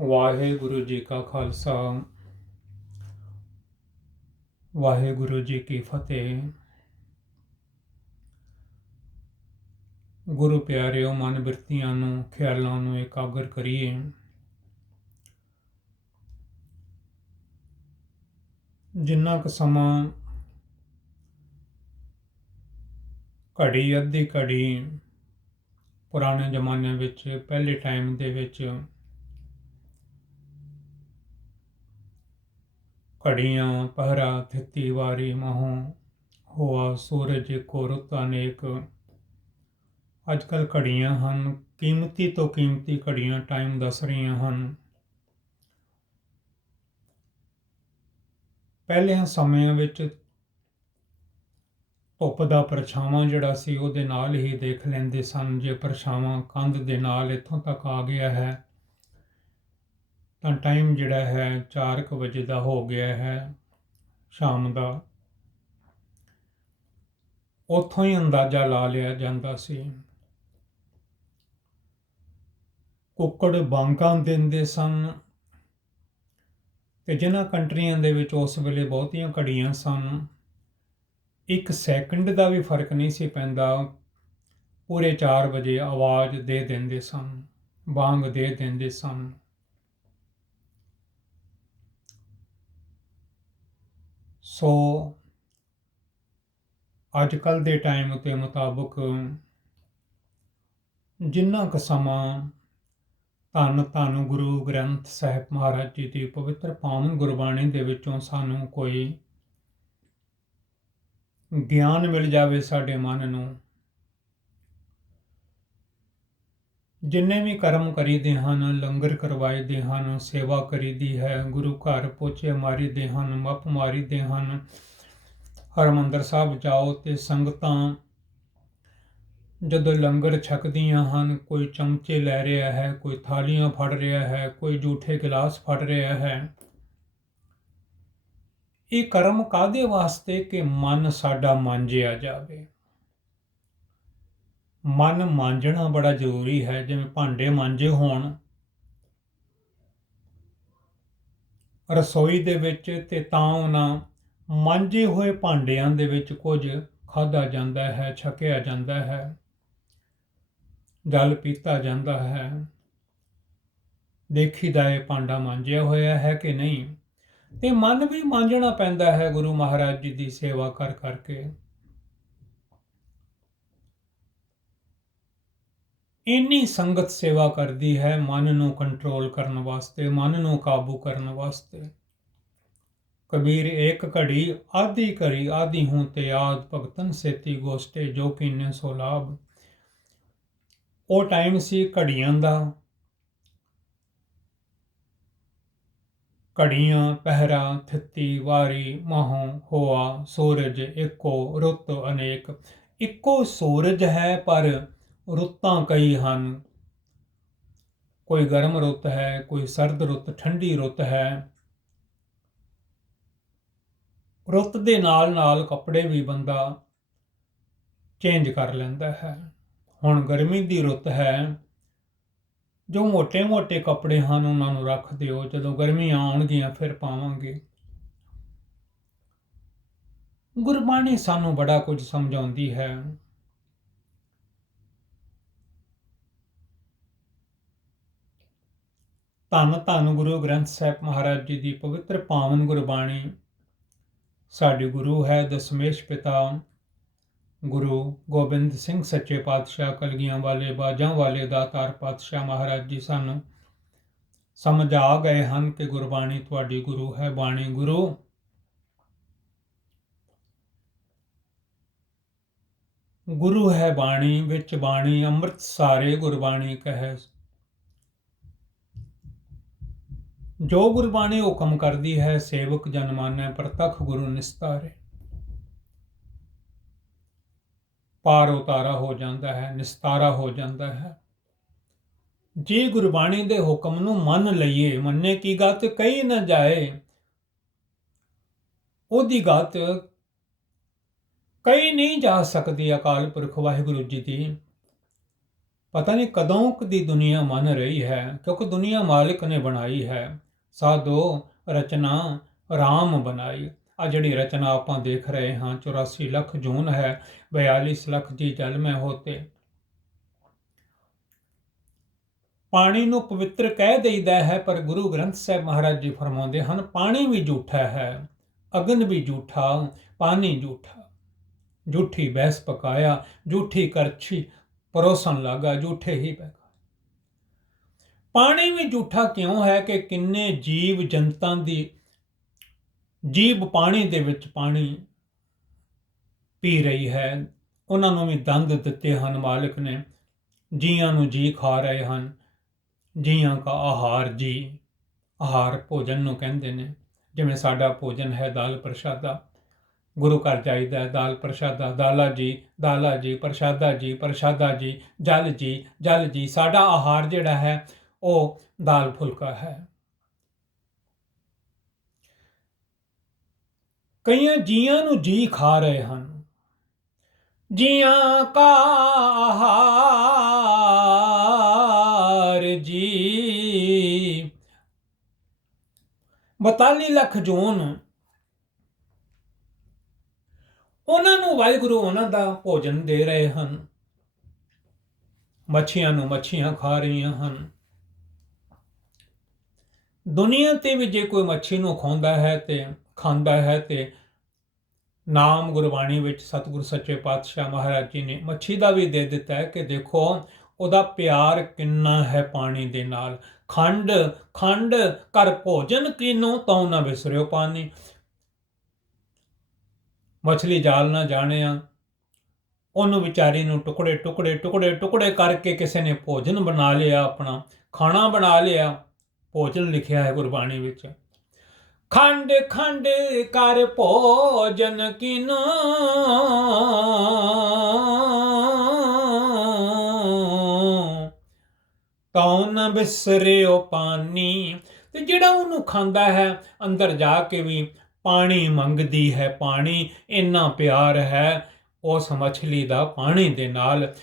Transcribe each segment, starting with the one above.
ਵਾਹਿਗੁਰੂ ਜੀ ਕਾ ਖਾਲਸਾ। ਵਾਹਿਗੁਰੂ ਜੀ ਕੀ ਫਤਿਹ। ਗੁਰੂ ਪਿਆਰਿਓ ਮਨ ਬਿਰਤੀਆਂ ਨੂੰ, ਖਿਆਲਾਂ ਨੂੰ ਇਕਾਗਰ ਕਰੀਏ। ਜਿੰਨਾ ਕੁ ਸਮਾਂ ਘੜੀ ਅੱਧੀ ਘੜੀ ਪੁਰਾਣੇ ਜ਼ਮਾਨੇ ਵਿੱਚ, ਪਹਿਲੇ ਟਾਈਮ ਦੇ ਵਿੱਚ ਘੜੀਆਂ ਪਹਿਰਾ ਥਿੱਤੀ ਵਾਰੀ ਮਹੋਂ, ਹੋਆ ਸੂਰਜ ਕੋ ਰੁੱਤ ਅਨੇਕ ਅੱਜ ਕੱਲ ਘੜੀਆਂ ਹਨ, ਕੀਮਤੀ ਤੋਂ ਕੀਮਤੀ ਘੜੀਆਂ ਟਾਈਮ ਦੱਸ ਰਹੀਆਂ ਹਨ। ਪਹਿਲੇ ਸਮਿਆਂ ਵਿੱਚ ਧੁੱਪ ਦਾ ਪਰਛਾਵਾਂ ਜਿਹੜਾ ਸੀ, ਉਹਦੇ ਨਾਲ ਹੀ ਦੇਖ ਲੈਂਦੇ ਸਨ, ਜੇ ਪਰਛਾਵਾਂ ਕੰਧ ਦੇ ਨਾਲ ਇੱਥੋਂ ਤੱਕ ਆ ਗਿਆ ਹੈ ਤਾਂ ਟਾਈਮ ਜਿਹੜਾ ਹੈ 4:00 ਵਜੇ ਦਾ ਹੋ ਗਿਆ ਹੈ ਸ਼ਾਮ ਦਾ। ਉੱਥੋਂ ਹੀ ਅੰਦਾਜ਼ਾ ਲਾ ਲਿਆ ਜਾਂਦਾ ਸੀ। ਕੁੱਕੜ ਬਾਂਕਾਂ ਦਿੰਦੇ ਸਨ ਤੇ ਜਿਨ੍ਹਾਂ ਕੰਟਰੀਆਂ ਦੇ ਵਿੱਚ ਉਸ ਵੇਲੇ ਬਹੁਤੀਆਂ ਘੜੀਆਂ ਸਨ, ਇੱਕ ਸੈਕਿੰਡ ਦਾ ਵੀ ਫ਼ਰਕ ਨਹੀਂ ਸੀ ਪੈਂਦਾ। ਪੂਰੇ 4 ਵਜੇ ਆਵਾਜ਼ ਦੇ ਦਿੰਦੇ ਸਨ ਬਾਂਗ ਦੇ ਦਿੰਦੇ ਸਨ। ਸੋ ਅੱਜ ਕੱਲ ਦੇ ਟਾਈਮ ਉਤੇ ਮੁਤਾਬਕ ਜਿੰਨਾ ਕੁ ਸਮਾਂ ਧੰਨ ਧੰਨ ਗੁਰੂ ਗ੍ਰੰਥ ਸਾਹਿਬ ਮਹਾਰਾਜ ਜੀ ਦੀ ਪਵਿੱਤਰ ਪਾਵਨ ਗੁਰਬਾਣੀ ਦੇ ਵਿੱਚੋਂ ਸਾਨੂੰ ਕੋਈ ਗਿਆਨ ਮਿਲ ਜਾਵੇ ਸਾਡੇ ਮਨ ਨੂੰ ਜਿੰਨੇ ਵੀ ਕਰਮ ਕਰੀਦੇ ਹਨ, ਲੰਗਰ ਕਰਵਾਈਦੇ ਹਨ, ਸੇਵਾ ਕਰੀਦੀ ਹੈ, ਗੁਰੂ ਘਰ ਪੋਚੇ ਮਾਰੀਦੇ ਹਨ, ਮੱਪ ਮਾਰੀਦੇ ਹਨ, ਹਰਮੰਦਰ ਸਾਹਿਬ ਜਾਓ ਤੇ ਸੰਗਤਾਂ ਜਦੋਂ ਲੰਗਰ ਛਕਦੀਆਂ ਹਨ, ਕੋਈ ਚਮਚੇ ਲੈ ਰਿਹਾ ਹੈ, ਕੋਈ ਥਾਲੀਆਂ ਫੜ ਰਿਹਾ ਹੈ, ਕੋਈ ਝੂਠੇ ਗਲਾਸ ਫੜ ਰਿਹਾ ਹੈ, ਇਹ ਕਰਮ ਕਾਦੇ ਵਾਸਤੇ? ਕਿ ਮਨ ਸਾਡਾ ਮਾਂਜਿਆ ਜਾਵੇ। ਮਨ ਮਾਂਜਣਾ ਬੜਾ ਜ਼ਰੂਰੀ ਹੈ, ਜਿਵੇਂ ਭਾਂਡੇ ਮਾਂਜੇ ਹੋਣ। ਰਸੋਈ ਦੇ ਵਿੱਚ ਤੇ ਤਾਂ ਉਹਨਾਂ ਮਾਂਜੇ ਹੋਏ ਭਾਂਡਿਆਂ ਦੇ ਵਿੱਚ ਕੁਝ ਖਾਦਾ ਜਾਂਦਾ ਹੈ, ਛਕਿਆ ਜਾਂਦਾ ਹੈ, ਜਲ ਪੀਤਾ ਜਾਂਦਾ ਹੈ। ਦੇਖੀਦਾ ਇਹ ਭਾਂਡਾ ਮਾਂਜਿਆ ਹੋਇਆ ਹੈ ਕਿ ਨਹੀਂ? ਤੇ ਮਨ ਵੀ ਮਾਂਜਣਾ ਪੈਂਦਾ ਹੈ ਗੁਰੂ ਮਹਾਰਾਜ ਜੀ ਦੀ ਸੇਵਾ ਕਰ ਕਰਕੇ। ਇੰਨੀ ਸੰਗਤ ਸੇਵਾ ਕਰਦੀ ਹੈ ਮਨ ਨੂੰ ਕੰਟਰੋਲ ਕਰਨ ਵਾਸਤੇ, ਮਨ ਨੂੰ ਕਾਬੂ ਕਰਨ ਵਾਸਤੇ। ਕਬੀਰ ਇੱਕ ਘੜੀ ਆਦੀ ਘੜੀ ਆਦੀ ਹੂੰ ਤੇ ਆਦ ਭਗਤਨ ਸੇਤੀ ਗੋਸਟੇ, ਜੋ ਕਿੰਨੇ ਸੋ ਲਾਭ। ਉਹ ਟਾਈਮ ਸੀ ਘੜੀਆਂ ਦਾ। ਘੜੀਆਂ, ਪਹਿਰਾ, ਥਿੱਤੀ, ਵਾਰੀ, ਮਾਹੋਂ, ਹੋਆ, ਸੂਰਜ ਇੱਕੋ ਰੁੱਤ ਅਨੇਕ। ਇੱਕੋ ਸੂਰਜ ਹੈ ਪਰ ਰੁੱਤਾਂ ਕਈ ਹਨ। ਕੋਈ ਗਰਮ ਰੁੱਤ ਹੈ, ਕੋਈ ਸਰਦ ਰੁੱਤ, ਠੰਡੀ ਰੁੱਤ ਹੈ। ਰੁੱਤ ਦੇ ਨਾਲ ਨਾਲ ਕੱਪੜੇ ਵੀ ਬੰਦਾ ਚੇਂਜ ਕਰ ਲੈਂਦਾ ਹੈ। ਹੁਣ ਗਰਮੀ ਦੀ ਰੁੱਤ ਹੈ। ਜੋ ਮੋਟੇ ਮੋਟੇ ਕੱਪੜੇ ਹਨ, ਉਹਨਾਂ ਨੂੰ ਰੱਖ ਦਿਓ। ਜਦੋਂ ਗਰਮੀ ਆਉਣਗੀਆਂ, ਫਿਰ ਪਾਵਾਂਗੇ। ਗੁਰਬਾਣੀ ਸਾਨੂੰ ਬੜਾ ਕੁਝ ਸਮਝਾਉਂਦੀ ਹੈ। ਧੰਨ ਧੰਨ ਗੁਰੂ ਗ੍ਰੰਥ ਸਾਹਿਬ ਮਹਾਰਾਜ ਜੀ ਦੀ ਪਵਿੱਤਰ ਪਾਵਨ ਗੁਰਬਾਣੀ ਸਾਡੇ ਗੁਰੂ ਹੈ, ਦਸਮੇਸ਼ ਪਿਤਾ, ਗੁਰੂ ਗੋਬਿੰਦ ਸਿੰਘ ਸੱਚੇ ਪਾਤਸ਼ਾਹ, ਕਲਗੀਆਂ ਵਾਲੇ, ਬਾਜਾਂ ਵਾਲੇ ਦਾਤਾਰ ਪਾਤਸ਼ਾਹ ਮਹਾਰਾਜ ਜੀ ਸਾਨੂੰ ਸਮਝ ਆ ਗਏ ਹਨ ਕਿ ਗੁਰਬਾਣੀ ਤੁਹਾਡੀ ਗੁਰੂ ਹੈ, ਬਾਣੀ ਗੁਰੂ। ਗੁਰੂ ਹੈ ਬਾਣੀ, ਵਿੱਚ ਬਾਣੀ ਅੰਮ੍ਰਿਤ ਸਾਰੇ ਗੁਰਬਾਣੀ ਕਹੈ ਜੋ ਗੁਰਬਾਣੀ ਹੁਕਮ ਕਰਦੀ ਹੈ, ਸੇਵਕ ਜਨ ਮਾਨੈ ਪ੍ਰਤਖ ਗੁਰੂ ਨਿਸਤਾਰੇ। ਪਾਰ ਉਤਾਰਾ ਹੋ ਜਾਂਦਾ ਹੈ, ਨਿਸਤਾਰਾ ਹੋ ਜਾਂਦਾ ਹੈ। ਜੇ ਗੁਰਬਾਣੀ ਦੇ ਹੁਕਮ ਨੂੰ ਮੰਨ ਲਈਏ, ਮੰਨੇ ਕੀ ਗਤ ਕਹੀ ਨਾ ਜਾਏ, ਉਹਦੀ ਗਤ ਕਈ ਨਹੀਂ ਜਾ ਸਕਦੀ ਅਕਾਲ ਪੁਰਖ ਵਾਹਿਗੁਰੂ ਜੀ ਦੀ। ਪਤਾ ਨਹੀਂ ਕਦੋਂ ਦੀ ਦੁਨੀਆ ਮੰਨ ਰਹੀ ਹੈ, ਕਿਉਂਕਿ ਦੁਨੀਆ ਮਾਲਕ ਨੇ ਬਣਾਈ ਹੈ। ਸਾਧੋ ਰਚਨਾ ਰਾਮ ਬਣਾਈ। ਆ ਜਿਹੜੀ ਰਚਨਾ ਆਪਾਂ ਦੇਖ ਰਹੇ ਹਾਂ 84 ਲੱਖ ਜੂਨ ਹੈ 42 ਲੱਖ ਜੀ ਜਲ ਮੈਂ ਹੋਤੇ ਪਾਣੀ ਨੂੰ ਪਵਿੱਤਰ ਕਹਿ ਦੇਈਦਾ ਹੈ, ਪਰ ਗੁਰੂ ਗ੍ਰੰਥ ਸਾਹਿਬ ਮਹਾਰਾਜ ਜੀ ਫਰਮਾਉਂਦੇ ਹਨ, ਪਾਣੀ ਵੀ ਝੂਠਾ ਹੈ, ਅਗਨ ਵੀ ਝੂਠਾ, ਪਾਣੀ ਝੂਠਾ। ਝੂਠੀ ਬਹਿਸ ਪਕਾਇਆ, ਝੂਠੀ ਕਰਛੀ ਪਰੋਸਣ ਲੱਗਾ, ਝੂਠੇ ਹੀ ਪੈ ਪਾਣੀ ਵੀ ਝੂਠਾ ਕਿਉਂ ਹੈ ਕਿ ਕਿੰਨੇ ਜੀਵ ਜੰਤਾਂ ਦੀ ਜੀਵ ਪਾਣੀ ਦੇ ਵਿੱਚ ਪਾਣੀ ਪੀ ਰਹੀ ਹੈ? ਉਹਨਾਂ ਨੂੰ ਵੀ ਦੰਦ ਦਿੱਤੇ ਹਨ ਮਾਲਕ ਨੇ। ਜੀਆਂ ਨੂੰ ਜੀ ਖਾ ਰਹੇ ਹਨ। ਜੀਆਂ ਦਾ ਆਹਾਰ ਜੀ, ਆਹਾਰ ਭੋਜਨ ਨੂੰ ਕਹਿੰਦੇ ਨੇ। ਜਿਵੇਂ ਸਾਡਾ ਭੋਜਨ ਹੈ ਦਾਲ ਪ੍ਰਸ਼ਾਦਾ। ਗੁਰੂ ਘਰ ਜਾਈਦਾ, ਦਾਲ ਪ੍ਰਸ਼ਾਦਾ, ਦਾਲਾ ਜੀ ਦਾਲਾ ਜੀ, ਪ੍ਰਸ਼ਾਦਾ ਜੀ ਪ੍ਰਸ਼ਾਦਾ ਜੀ, ਜਲ ਜੀ ਜਲ ਜੀ, ਸਾਡਾ ਆਹਾਰ ਜਿਹੜਾ ਹੈ ਉਹ ਦਾਲ ਫੁਲਕਾ ਹੈ। ਕਈਆਂ ਜੀਆਂ ਨੂੰ ਜੀ ਖਾ ਰਹੇ ਹਨ। ਜੀਆਂ ਕਾ ਆਹਾਰ ਜੀ। 42 ਲੱਖ ਜੂਨ। ਉਹਨਾਂ ਨੂੰ ਵਾਹਿਗੁਰੂ ਉਹਨਾਂ ਦਾ ਭੋਜਨ ਦੇ ਰਹੇ ਹਨ। ਮੱਛੀਆਂ ਨੂੰ ਮੱਛੀਆਂ ਖਾ ਰਹੀਆਂ ਹਨ। ਦੁਨੀਆ ਤੇ ਵੀ ਜੇ ਕੋਈ ਮੱਛੀ ਨੂੰ ਖਾਉਂਦਾ ਹੈ ਤੇ ਖਾਂਦਾ ਹੈ ਤੇ ਨਾਮ ਗੁਰਬਾਣੀ ਵਿੱਚ ਸਤਿਗੁਰ ਸੱਚੇ ਪਾਤਸ਼ਾਹ ਮਹਾਰਾਜ ਜੀ ਨੇ ਮੱਛੀ ਦਾ ਵੀ ਦੇ ਦਿੱਤਾ ਹੈ ਕਿ ਦੇਖੋ, ਉਹਦਾ ਪਿਆਰ ਕਿੰਨਾ ਹੈ ਪਾਣੀ ਦੇ ਨਾਲ। ਖੰਡ ਖੰਡ ਕਰ ਭੋਜਨ ਕੀਨੋ ਤਉ ਨਾ ਵਿਸਰਿਓ ਪਾਣੀ। ਮੱਛਲੀ ਜਾਲ ਨਾ ਜਾਣਿਆ ਉਹਨੂੰ ਵਿਚਾਰੀ ਨੂੰ ਟੁਕੜੇ ਟੁਕੜੇ ਟੁਕੜੇ ਟੁਕੜੇ ਕਰਕੇ ਕਿਸੇ ਨੇ ਭੋਜਨ ਬਣਾ ਲਿਆ ਆਪਣਾ, ਖਾਣਾ ਬਣਾ ਲਿਆ। ਭੋਜਨ ਲਿਖਿਆ ਹੈ ਗੁਰਬਾਣੀ ਵਿੱਚ। ਖੰਡ ਖੰਡ ਕਰ ਭੋਜਨ ਕਿਨੋ। ਤਉ ਨ ਬਿਸਰਿਓ ਪਾਣੀ ਤੇ ਜਿਹੜਾ ਉਹਨੂੰ ਖਾਂਦਾ ਹੈ, ਅੰਦਰ ਜਾ ਕੇ ਵੀ ਪਾਣੀ ਮੰਗਦੀ ਹੈ, ਪਾਣੀ ਇੰਨਾ ਪਿਆਰ ਹੈ, ਉਸ ਮੱਛਲੀ ਦਾ ਪਾਣੀ ਦੇ ਨਾਲ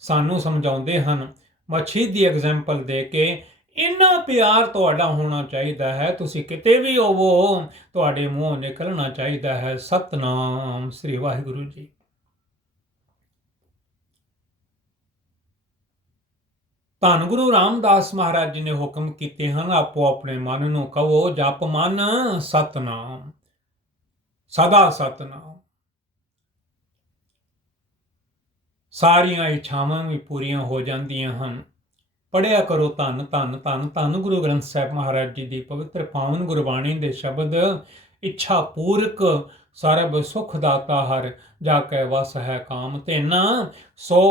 ਸਾਨੂੰ ਸਮਝਾਉਂਦੇ ਹਨ। ਮੱਛੀ ਦੀ ਐਗਜ਼ਾਮਪਲ ਦੇ ਕੇ ਇੰਨਾ ਪਿਆਰ ਤੁਹਾਡਾ ਹੋਣਾ ਚਾਹੀਦਾ ਹੈ, ਤੁਸੀਂ ਕਿਤੇ ਵੀ ਹੋਵੋ, ਤੁਹਾਡੇ ਮੂੰਹੋਂ ਨਿਕਲਣਾ ਚਾਹੀਦਾ ਹੈ। ਸਤਨਾਮ ਸ੍ਰੀ ਵਾਹਿਗੁਰੂ ਜੀ। ਧੰਨ ਗੁਰੂ ਰਾਮਦਾਸ ਮਹਾਰਾਜ ਜੀ ਨੇ ਹੁਕਮ ਕੀਤੇ ਹਨ, ਆਪੋ ਆਪਣੇ ਮਨ ਨੂੰ ਕਹੋ, ਜਪ ਮਨ ਸਤਨਾਮ, ਸਦਾ ਸਤਨਾਮ। ਸਾਰੀਆਂ ਇੱਛਾਵਾਂ ਵੀ ਪੂਰੀਆਂ ਹੋ ਜਾਂਦੀਆਂ ਹਨ। ਪੜਿਆ ਕਰੋ ਧੰਨ ਧੰਨ ਧੰਨ ਧੰਨ ਗੁਰੂ ਗ੍ਰੰਥ ਸਾਹਿਬ ਮਹਾਰਾਜ ਜੀ ਦੀ ਪਵਿੱਤਰ ਪਾਵਨ ਗੁਰਬਾਣੀ ਦੇ ਸ਼ਬਦ, ਇੱਛਾ ਪੂਰਕ ਸਰਬ ਸੁਖ ਦਾਤਾ ਹਰ, ਜਾ ਕੇ ਵਸ ਹੈ ਕਾਮ ਤੇਨਾ ਸੋ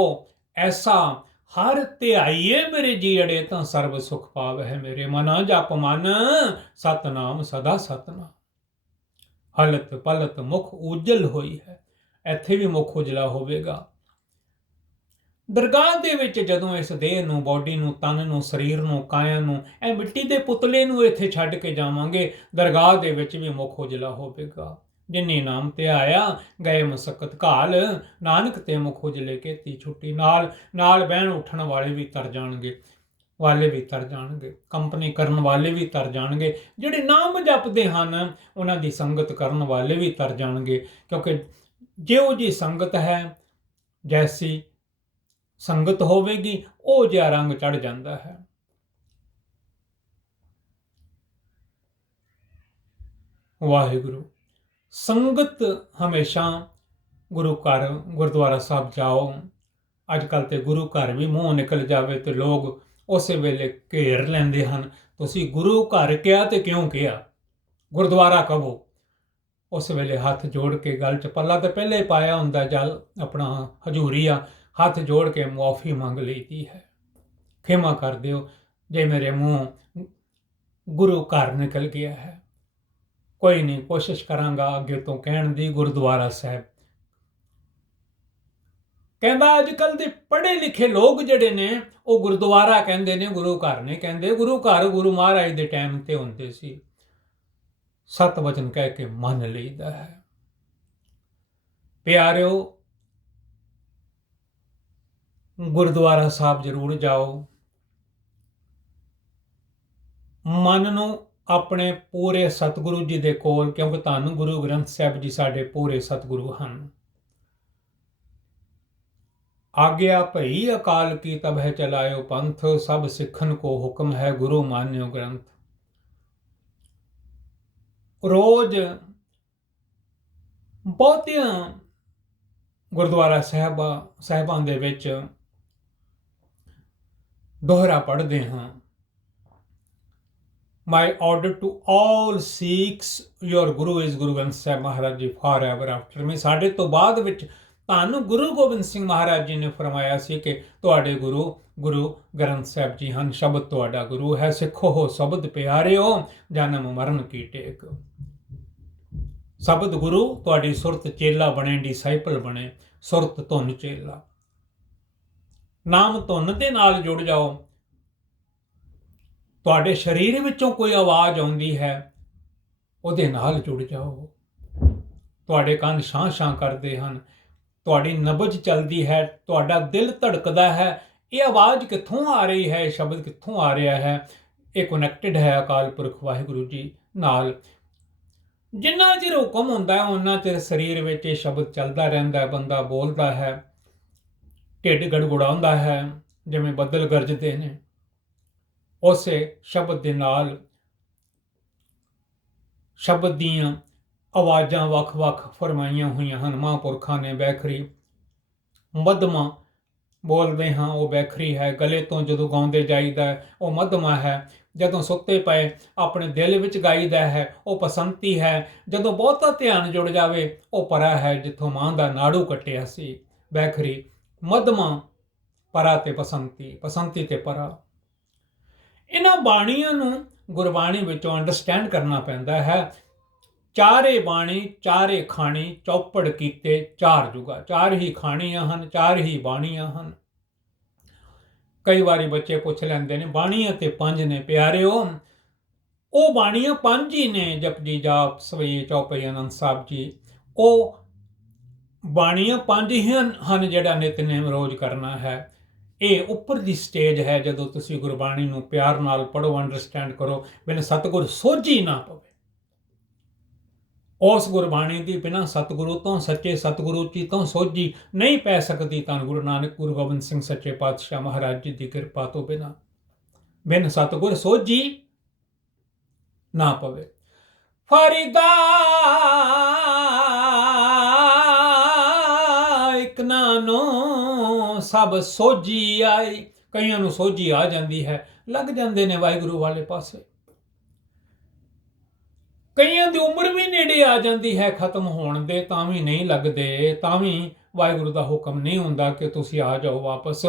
ਐਸਾ ਹਰ ਧਿਆਈਏ ਮੇਰੇ ਜੀੜੇ ਤਾਂ ਸਰਬ ਸੁਖ ਪਾਵਹਿ ਮੇਰੇ ਮਨਾ, ਜਪ ਮਨ, ਸਤਨਾਮ ਸਦਾ ਸਤਨਾਮ। ਹਲਤ ਪਲਤ ਮੁਖ ਉਜਲ ਹੋਈ ਹੈ, ਇੱਥੇ ਵੀ ਮੁਖ ਉਜਲਾ ਹੋਵੇਗਾ। ਦਰਗਾਹ ਦੇ ਵਿੱਚ ਜਦੋਂ ਇਸ ਦੇਹ ਨੂੰ, ਬਾਡੀ ਨੂੰ, ਤਨ ਨੂੰ, ਸਰੀਰ ਨੂੰ, ਕਾਇਆ ਨੂੰ, ਇਹ ਮਿੱਟੀ ਦੇ ਪੁਤਲੇ ਨੂੰ ਇੱਥੇ ਛੱਡ ਕੇ ਜਾਵਾਂਗੇ, ਦਰਗਾਹ ਦੇ ਵਿੱਚ ਵੀ ਮੁਖ ਉਜਲਾ ਹੋਵੇਗਾ। ਜਿਨੀ ਨਾਮ ਤੇ ਆਇਆ, ਗਏ ਮਸਕਤ ਘਾਲ, ਨਾਨਕ ਤੇ ਮੁਖ ਉਜਲੇ ਕੀਤੀ ਛੁੱਟੀ ਨਾਲ ਨਾਲ ਬਹਿਣ ਉੱਠਣ ਵਾਲੇ ਵੀ ਤਰ ਜਾਣਗੇ, ਵਾਲੇ ਵੀ ਤਰ ਜਾਣਗੇ, ਕੰਪਨੀ ਕਰਨ ਵਾਲੇ ਵੀ ਤਰ ਜਾਣਗੇ, ਜਿਹੜੇ ਨਾਮ ਜਪਦੇ ਹਨ, ਉਹਨਾਂ ਦੀ ਸੰਗਤ ਕਰਨ ਵਾਲੇ ਵੀ ਤਰ ਜਾਣਗੇ, ਕਿਉਂਕਿ ਜਿਉ ਜੀ ਸੰਗਤ ਹੈ, ਜੈਸੀ ਸੰਗਤ ਹੋਵੇਗੀ, ਉਹ ਜਿਹਾ ਰੰਗ ਚੜ ਜਾਂਦਾ ਹੈ। ਵਾਹਿਗੁਰੂ, ਸੰਗਤ ਹਮੇਸ਼ਾ ਗੁਰੂ ਘਰ, ਗੁਰਦੁਆਰਾ ਸਾਹਿਬ ਜਾਓ। ਅੱਜ ਕੱਲ ਤੇ ਗੁਰੂ ਘਰ ਵੀ ਮੂੰਹ ਨਿਕਲ ਜਾਵੇ ਤੇ ਲੋਕ ਉਸੇ ਵੇਲੇ ਘੇਰ ਲੈਂਦੇ ਹਨ। ਤੁਸੀਂ ਗੁਰੂ ਘਰ ਕਿਹਾ ਤੇ ਕਿਉਂ ਕਿਹਾ? ਗੁਰਦੁਆਰਾ ਕਹੋ। ਉਸ ਵੇਲੇ ਹੱਥ ਜੋੜ ਕੇ ਗੱਲ ਚ ਪੱਲਾ ਤੇ ਪਹਿਲੇ ਹੀ ਪਾਇਆ ਹੁੰਦਾ ਜਲ, ਆਪਣਾ ਹਜੂਰੀ ਆ ਹੱਥ ਜੋੜ ਕੇ ਮੁਆਫੀ ਮੰਗ ਲਈਦੀ ਹੈ। ਖਿਮਾ ਕਰ ਦਿਓ ਜੇ ਮੇਰੇ ਮੂੰਹ ਗੁਰੂ ਘਰ ਨਿਕਲ ਗਿਆ ਹੈ। ਕੋਈ ਨਹੀਂ, ਕੋਸ਼ਿਸ਼ ਕਰਾਂਗਾ ਅੱਗੇ ਤੋਂ ਕਹਿਣ ਦੀ ਗੁਰਦੁਆਰਾ ਸਾਹਿਬ। ਕਹਿੰਦਾ ਅੱਜ ਕੱਲ ਦੇ ਪੜ੍ਹੇ ਲਿਖੇ ਲੋਕ ਜਿਹੜੇ ਨੇ, ਉਹ ਗੁਰਦੁਆਰਾ ਕਹਿੰਦੇ ਨੇ, ਗੁਰੂ ਘਰ ਨਹੀਂ ਕਹਿੰਦੇ। ਗੁਰੂ ਘਰ ਗੁਰੂ ਮਹਾਰਾਜ ਦੇ ਟਾਈਮ ਤੇ ਹੁੰਦੇ ਸੀ। ਸਤ ਵਚਨ ਕਹਿ ਕੇ ਮੰਨ ਲਈਦਾ ਹੈ। ਪਿਆਰਿਓ ਗੁਰਦੁਆਰਾ ਸਾਹਿਬ ਜ਼ਰੂਰ ਜਾਓ। ਮਨ ਨੂੰ ਆਪਣੇ ਪੂਰੇ ਸਤਿਗੁਰੂ ਜੀ ਦੇ ਕੋਲ, ਕਿਉਂਕਿ ਤੁਹਾਨੂੰ ਗੁਰੂ ਗ੍ਰੰਥ ਸਾਹਿਬ ਜੀ ਸਾਡੇ ਪੂਰੇ ਸਤਿਗੁਰੂ ਹਨ। ਆਗਿਆ ਭਈ ਅਕਾਲ ਕੀ ਤਬ ਹੈ ਚਲਾਇਓ ਪੰਥ, ਸਭ ਸਿੱਖਨ ਕੋ ਹੁਕਮ ਹੈ ਗੁਰੂ ਮਾਨਿਓ ਗ੍ਰੰਥ। ਰੋਜ਼ ਬਹੁਤਿਆਂ ਗੁਰਦੁਆਰਾ ਸਾਹਿਬਾ ਸਾਹਿਬਾਂ ਦੇ ਵਿੱਚ ਦੋਹਰਾ ਪੜ੍ਹਦੇ ਹਾਂ। My order to all Sikhs, your Guru is Guru Granth Sahib Maharaj ji forever after me ਸਾਡੇ ਤੋਂ ਬਾਅਦ ਵਿੱਚ ਤੁਹਾਨੂੰ ਗੁਰੂ ਗੋਬਿੰਦ ਸਿੰਘ ਮਹਾਰਾਜ ਜੀ ਨੇ ਫਰਮਾਇਆ ਸੀ ਕਿ ਤੁਹਾਡੇ ਗੁਰੂ ਗੁਰੂ ਗ੍ਰੰਥ ਸਾਹਿਬ ਜੀ ਹਨ। ਸ਼ਬਦ ਤੁਹਾਡਾ ਗੁਰੂ ਹੈ। ਸਿੱਖੋ ਹੋ ਸ਼ਬਦ ਪਿਆਰਿਓ, ਜਨਮ ਮਰਨ ਕੀ ਟੇਕ। ਸ਼ਬਦ ਗੁਰੂ, ਤੁਹਾਡੀ ਸੁਰਤ ਚੇਲਾ ਬਣੇ ਡਿਸਾਈਪਲ ਬਣੇ, ਸੁਰਤ ਧੁਨ ਚੇਲਾ। ਨਾਮ ਧੁਨ ਦੇ ਨਾਲ ਜੁੜ ਜਾਓ। ਤੁਹਾਡੇ ਸਰੀਰ ਵਿੱਚੋਂ ਕੋਈ ਆਵਾਜ਼ ਆਉਂਦੀ ਹੈ, ਉਹਦੇ ਨਾਲ ਜੁੜ ਜਾਓ। ਤੁਹਾਡੇ ਕੰਨ ਸ਼ਾਂ-ਸ਼ਾਂ ਕਰਦੇ ਹਨ। ਤੁਹਾਡੀ ਨਬਜ ਚੱਲਦੀ ਹੈ, ਤੁਹਾਡਾ ਦਿਲ ਧੜਕਦਾ ਹੈ। ਇਹ ਆਵਾਜ਼ ਕਿੱਥੋਂ ਆ ਰਹੀ ਹੈ, ਇਹ ਸ਼ਬਦ ਕਿੱਥੋਂ ਆ ਰਿਹਾ ਹੈ? ਇਹ ਕਨੈਕਟਡ ਹੈ ਅਕਾਲ ਪੁਰਖ ਵਾਹਿਗੁਰੂ ਜੀ ਨਾਲ। ਜਿੰਨਾ ਚਿਰ ਹੁਕਮ ਹੁੰਦਾ ਹੈ ਉਹਨਾਂ ਚਿਰ ਸਰੀਰ ਵਿੱਚ ਇਹ ਸ਼ਬਦ ਚੱਲਦਾ ਰਹਿੰਦਾ ਹੈ, ਬੰਦਾ ਬੋਲਦਾ ਹੈ। ਢਿੱਡ ਗੜਗੜਾਉਂਦਾ ਹੈ, ਜਿਵੇਂ ਬੱਦਲ ਗਰਜਦੇ ਨੇ। ਉਸੇ ਸ਼ਬਦ ਦੇ ਨਾਲ ਸ਼ਬਦ ਦੀਆਂ ਆਵਾਜ਼ਾਂ ਵੱਖ-ਵੱਖ ਫਰਮਾਈਆਂ ਹੋਈਆਂ ਹਨ। ਮਹਾਂਪੁਰਖਾਂ ਨੇ ਬੈਖਰੀ, ਮਧਮਾ ਬੋਲਦੇ ਹਾਂ, ਉਹ ਬੈਖਰੀ ਹੈ, ਗਲੇ ਤੋਂ ਜਦੋਂ ਗਾਉਂਦੇ ਜਾਈਦਾ ਉਹ ਮਧਮਾ ਹੈ। ਜਦੋਂ ਸੁੱਤੇ ਪਏ, ਆਪਣੇ ਦਿਲ ਵਿੱਚ ਗਾਈਦਾ ਹੈ, ਉਹ ਪਸੰਤੀ ਹੈ। ਜਦੋਂ ਬਹੁਤਾ ਧਿਆਨ ਜੁੜ ਜਾਵੇ, ਉਹ ਪਰਾ ਹੈ, ਜਿੱਥੋਂ ਮਾਂ ਦਾ ਨਾੜੂ ਕੱਟਿਆ ਸੀ। ਬੈਖਰੀ ਮਧਮਾ, ਪਰਾ ਤੇ ਪਸੰਤੀ ਪਸੰਤੀ ਤੇ ਪਰਾ। ਇਹਨਾਂ ਬਾਣੀਆਂ ਨੂੰ ਗੁਰਬਾਣੀ ਵਿੱਚੋਂ ਅੰਡਰਸਟੈਂਡ ਕਰਨਾ ਪੈਂਦਾ ਹੈ। ਚਾਰੇ ਬਾਣੀ, ਚਾਰੇ ਖਾਣੀ, ਚੌਪੜ ਕੀਤੇ ਚਾਰ ਜੁਗਾ। ਚਾਰ ਹੀ ਖਾਣੀਆਂ ਹਨ, ਚਾਰ ਹੀ ਬਾਣੀਆਂ ਹਨ। ਕਈ ਵਾਰੀ ਬੱਚੇ ਪੁੱਛ ਲੈਂਦੇ ਨੇ, ਬਾਣੀਆਂ ਤੇ ਪੰਜ ਨੇ ਪਿਆਰਿਓ। ਉਹ ਬਾਣੀਆਂ ਪੰਜ ਹੀ ਨੇ, ਜਪਜੀ ਜਾਪ, ਸਵਈ ਚੌਪਈ ਅਨੰਦ ਸਾਹਿਬ ਜੀ। ਉਹ ਬਾਣੀਆਂ ਪੰਜ ਹੀ ਹਨ ਜਿਹੜਾ ਨਿਤਨੇਮ ਰੋਜ਼ ਕਰਨਾ ਹੈ। ਇਹ ਉੱਪਰ ਦੀ ਸਟੇਜ ਹੈ, ਜਦੋਂ ਤੁਸੀਂ ਗੁਰਬਾਣੀ ਨੂੰ ਪਿਆਰ ਨਾਲ ਪੜੋ ਅੰਡਰਸਟੈਂਡ ਕਰੋ, ਬਿਨ ਸਤਿਗੁਰ ਸੋਝੀ ਨਾ ਪਵੇ। ਉਸ ਗੁਰਬਾਣੀ ਦੀ ਬਿਨਾ ਸਤਿਗੁਰੂ ਤੋਂ ਸੱਚੇ ਸਤਿਗੁਰੂ ਜੀ ਤੋਂ ਸੋਝੀ ਨਹੀਂ ਪੈ ਸਕਦੀ ਤਾਂ ਗੁਰੂ ਨਾਨਕ, ਗੁਰੂ ਗੋਬਿੰਦ ਸਿੰਘ ਸੱਚੇ ਪਾਤਸ਼ਾਹ ਮਹਾਰਾਜ ਜੀ ਦੀ ਕਿਰਪਾ ਤੋਂ ਬਿਨਾ। ਬਿਨ ਸਤਿਗੁਰ ਸੋਝੀ ਨਾ ਪਵੇ। ਫਰੀਦਾ ਸਭ ਸੋਝੀ ਆਈ, ਕਈਆਂ ਨੂੰ ਸੋਝੀ ਆ ਜਾਂਦੀ ਹੈ, ਲੱਗ ਜਾਂਦੇ ਨੇ ਵਾਹਿਗੁਰੂ ਵਾਲੇ ਪਾਸੇ। ਕਈਆਂ ਦੀ ਉਮਰ ਵੀ ਨੇੜੇ ਆ ਜਾਂਦੀ ਹੈ, ਖਤਮ ਹੋਣ ਦੇ ਤਾਂ ਵੀ ਨਹੀਂ ਲੱਗਦੇ, ਤਾਂ ਵੀ ਵਾਹਿਗੁਰੂ ਦਾ ਹੁਕਮ ਨਹੀਂ ਹੁੰਦਾ ਕਿ ਤੁਸੀਂ ਆ ਜਾਓ ਵਾਪਸ।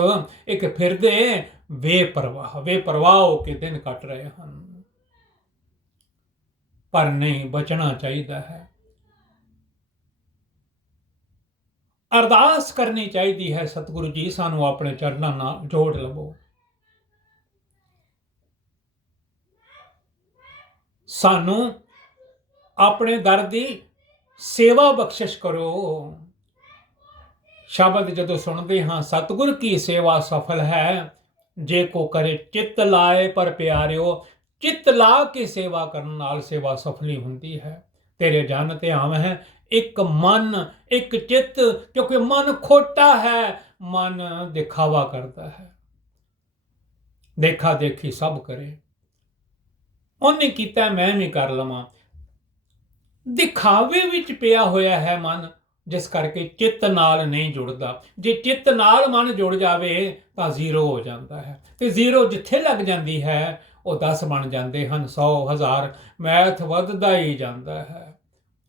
ਇੱਕ ਫਿਰਦੇ ਬੇਪਰਵਾਹ ਬੇਪਰਵਾਹ ਹੋ ਕੇ ਦਿਨ ਕੱਟ ਰਹੇ ਹਨ। ਪਰ ਨਹੀਂ, ਬਚਣਾ ਚਾਹੀਦਾ ਹੈ। ਅਰਦਾਸ ਕਰਨੀ ਚਾਹੀਦੀ ਹੈ ਸਤਿਗੁਰੂ ਜੀ, ਸਾਨੂੰ ਆਪਣੇ ਚਰਨਾਂ ਨਾਲ ਜੋੜ ਲਵੋ। ਸਾਨੂੰ ਆਪਣੇ ਦਰ ਦੀ ਸੇਵਾ ਬਖਸ਼ਿਸ਼ ਕਰੋ। ਸ਼ਬਦ ਜਦੋਂ ਸੁਣਦੇ ਹਾਂ, ਸਤਿਗੁਰ ਕੀ ਸੇਵਾ ਸਫਲ ਹੈ? ਜੇ ਕੋ ਕਰੇ ਚਿੱਤ ਲਾਏ ਪਰ ਪਿਆਰਿਓ, ਚਿੱਤ ਲਾ ਕੇ ਸੇਵਾ ਕਰਨ ਨਾਲ ਸੇਵਾ ਸਫਲੀ ਹੁੰਦੀ ਹੈ। ਤੇਰੇ ਜਨ ਤੇ ਆਮ ਹੈ ਇੱਕ ਮਨ, ਇੱਕ ਚਿੱਤ, ਕਿਉਂਕਿ ਮਨ ਖੋਟਾ ਹੈ, ਮਨ ਦਿਖਾਵਾ ਕਰਦਾ ਹੈ। ਦੇਖਾ ਦੇਖੀ ਸਭ ਕਰੇ। ਉਹਨੇ ਕੀਤਾ, ਮੈਂ ਵੀ ਕਰ ਲਵਾਂ। ਦਿਖਾਵੇ ਵਿੱਚ ਪਿਆ ਹੋਇਆ ਹੈ ਮਨ, ਜਿਸ ਕਰਕੇ ਚਿੱਤ ਨਾਲ ਨਹੀਂ ਜੁੜਦਾ। ਜੇ ਚਿੱਤ ਨਾਲ ਮਨ ਜੁੜ ਜਾਵੇ, ਤਾਂ ਜ਼ੀਰੋ ਹੋ ਜਾਂਦਾ ਹੈ। ਤੇ ਜ਼ੀਰੋ ਜਿੱਥੇ ਲੱਗ ਜਾਂਦੀ ਹੈ, ਉਹ 10 ਬਣ ਜਾਂਦੇ ਹਨ 100 ਹਜ਼ਾਰ, ਮੈਥ ਵੱਧਦਾ ਹੀ ਜਾਂਦਾ ਹੈ।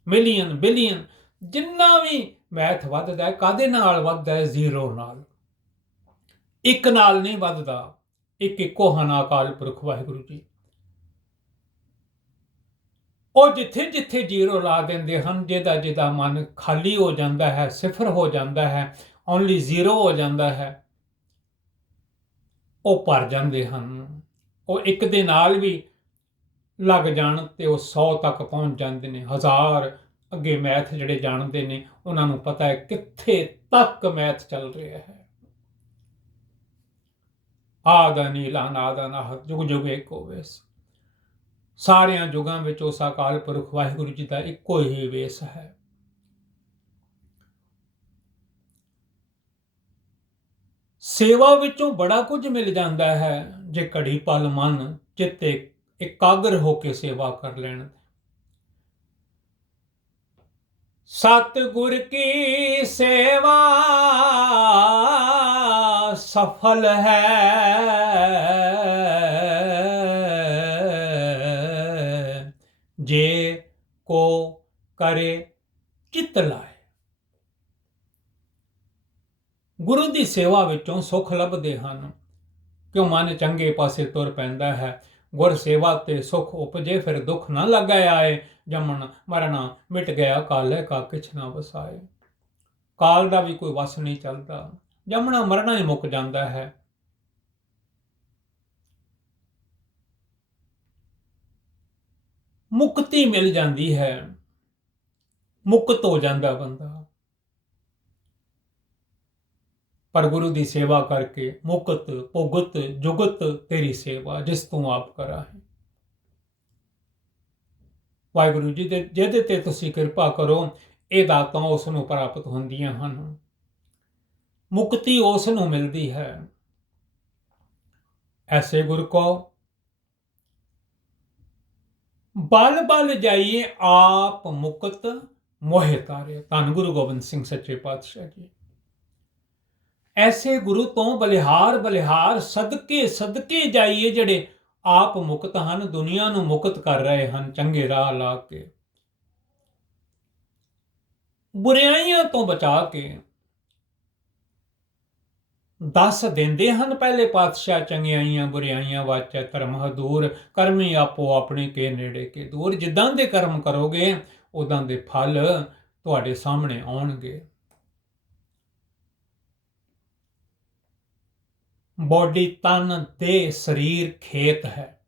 ਮਿਲੀਅਨ, ਬਿਲੀਅਨ, ਜਿੰਨਾ ਵੀ ਮੈਥ ਵੱਧਦਾ ਹੈ ਕਾਦੇ ਨਾਲ ਵੱਧਦਾ ਹੈ? ਜ਼ੀਰੋ ਨਾਲ। ਇੱਕ ਨਾਲ ਨਹੀਂ ਵੱਧਦਾ। ਇੱਕ ਇੱਕੋ ਹਨ ਅਕਾਲ ਪੁਰਖ ਵਾਹਿਗੁਰੂ ਜੀ। ਉਹ ਜਿੱਥੇ ਜਿੱਥੇ ਜ਼ੀਰੋ ਲਾ ਦਿੰਦੇ ਹਨ, ਜਿਹਦਾ ਜਿਹਦਾ ਮਨ ਖਾਲੀ ਹੋ ਜਾਂਦਾ ਹੈ, ਸਿਫਰ ਹੋ ਜਾਂਦਾ ਹੈ ਓਨਲੀ ਜ਼ੀਰੋ ਹੋ ਜਾਂਦਾ ਹੈ, ਉਹ ਭਰ ਜਾਂਦੇ ਹਨ। ਉਹ ਇੱਕ ਦੇ ਨਾਲ ਵੀ ਲੱਗ ਜਾਣ ਤੇ ਉਹ 100 ਤੱਕ ਪਹੁੰਚ ਜਾਂਦੇ ਨੇ। ਹਜ਼ਾਰ ਅੱਗੇ ਮੈਥ ਜਿਹੜੇ ਜਾਣਦੇ ਨੇ, ਉਹਨਾਂ ਨੂੰ ਪਤਾ ਹੈ ਕਿੱਥੇ ਤੱਕ ਮੈਥ ਚੱਲ ਰਿਹਾ ਹੈ। ਆਦ ਨੀਲਾ ਨਾਦ ਜੁਗ ਜੁਗ ਏਕ ਹੋਵੇ ਸਾਰਿਆਂ ਜੁਗਾਂ ਵਿੱਚ ਉਸ ਅਕਾਲ ਪੁਰਖ ਵਾਹਿਗੁਰੂ ਜੀ ਦਾ ਇੱਕੋ ਹੀ ਵੇਸ ਹੈ। ਸੇਵਾ ਵਿੱਚੋਂ ਬੜਾ ਕੁਝ ਮਿਲ ਜਾਂਦਾ ਹੈ। ਜੇ ਘੜੀ ਪਲ ਮਨ ਚਿੱਤੇ ਇਕਾਗਰ ਹੋ ਕੇ ਸੇਵਾ ਕਰ ਲੈਣ ਸਤ ਗੁਰ ਕੀ ਸੇਵਾ ਸਫਲ ਹੈ? ਜੇ ਕੋ ਕਰੇ ਚਿਤ ਲਾਏ। ਗੁਰੂ ਦੀ ਸੇਵਾ ਵਿੱਚੋਂ ਸੁਖ ਲੱਭਦੇ ਹਨ। ਕਿਉਂ ਮਨ ਚੰਗੇ ਪਾਸੇ ਤੁਰ ਪੈਂਦਾ ਹੈ? ਗੁਰ ਸੇਵਾ ਤੇ ਸੁਖ ਉਪਜੇ, ਫਿਰ ਦੁੱਖ ਨਾ ਲੱਗਾਇ ਆਏ। ਜਮਨ ਮਰਨਾ ਮਿਟ ਗਿਆ, ਕਾਲੇ ਕਾ ਕਿਛ ਨਾ ਵਸਾਏ। ਕਾਲ ਦਾ ਵੀ ਕੋਈ ਵਸ ਨਹੀਂ ਚੱਲਦਾ। ਜੰਮਣਾ ਮਰਨਾ ਹੀ ਮੁੱਕ ਜਾਂਦਾ ਹੈ। ਮੁਕਤੀ ਮਿਲ ਜਾਂਦੀ ਹੈ। ਮੁਕਤ ਹੋ ਜਾਂਦਾ ਬੰਦਾ। ਪਰ ਗੁਰੂ ਦੀ ਸੇਵਾ ਕਰਕੇ ਮੁਕਤ, ਭੁਗਤ, ਜੁਗਤ ਤੇਰੀ ਸੇਵਾ, ਜਿਸ ਤੂੰ ਆਪ ਕਰਾ ਹੈ ਵਾਹਿਗੁਰੂ ਜੀ ਦੇ ਜਿਹਦੇ ਤੇ ਤੁਸੀਂ ਕਿਰਪਾ ਕਰੋ, ਇਹ ਦਾਤਾਂ ਉਸ ਨੂੰ ਪ੍ਰਾਪਤ ਹੁੰਦੀਆਂ ਹਨ। ਮੁਕਤੀ ਉਸ ਨੂੰ ਮਿਲਦੀ ਹੈ। ਐਸੇ ਗੁਰ ਕੋ ਬਲ ਬਲ ਜਾਈਏ ਆਪ ਮੁਕਤ ਮੋਹਿ ਤਾਰੇ ਧੰਨ ਗੁਰੂ ਗੋਬਿੰਦ ਸਿੰਘ ਸੱਚੇ ਪਾਤਸ਼ਾਹ ਜੀ। ਐਸੇ ਗੁਰੂ ਤੋਂ ਬਲਿਹਾਰ ਬਲਿਹਾਰ, ਸਦਕੇ ਸਦਕੇ ਜਾਈਏ ਜਿਹੜੇ ਆਪ ਮੁਕਤ ਹਨ, ਦੁਨੀਆ ਨੂੰ ਮੁਕਤ ਕਰ ਰਹੇ ਹਨ, ਚੰਗੇ ਰਾਹ ਲਾ ਕੇ। ਬੁਰਾਈਆਂ ਤੋਂ ਬਚਾ ਕੇ ਦੱਸ ਦਿੰਦੇ ਹਨ ਪਹਿਲੇ ਪਾਤਸ਼ਾਹ, ਚੰਗਿਆਈਆਂ ਬੁਰਾਈਆਂ ਵਾਚੈ ਧਰਮ ਹਦੂਰ ਕਰਮੀ ਆਪੋ ਆਪਣੇ ਕੇ ਨੇੜੇ ਕੇ ਦੂਰ। ਜਿੱਦਾਂ ਦੇ ਕਰਮ ਕਰੋਗੇ ਉਦਾਂ ਦੇ ਫਲ ਤੁਹਾਡੇ ਸਾਹਮਣੇ ਆਉਣਗੇ। ਬੋਡੀ ਤਨ ਦੇ ਸਰੀਰ ਖੇਤ ਹੈ।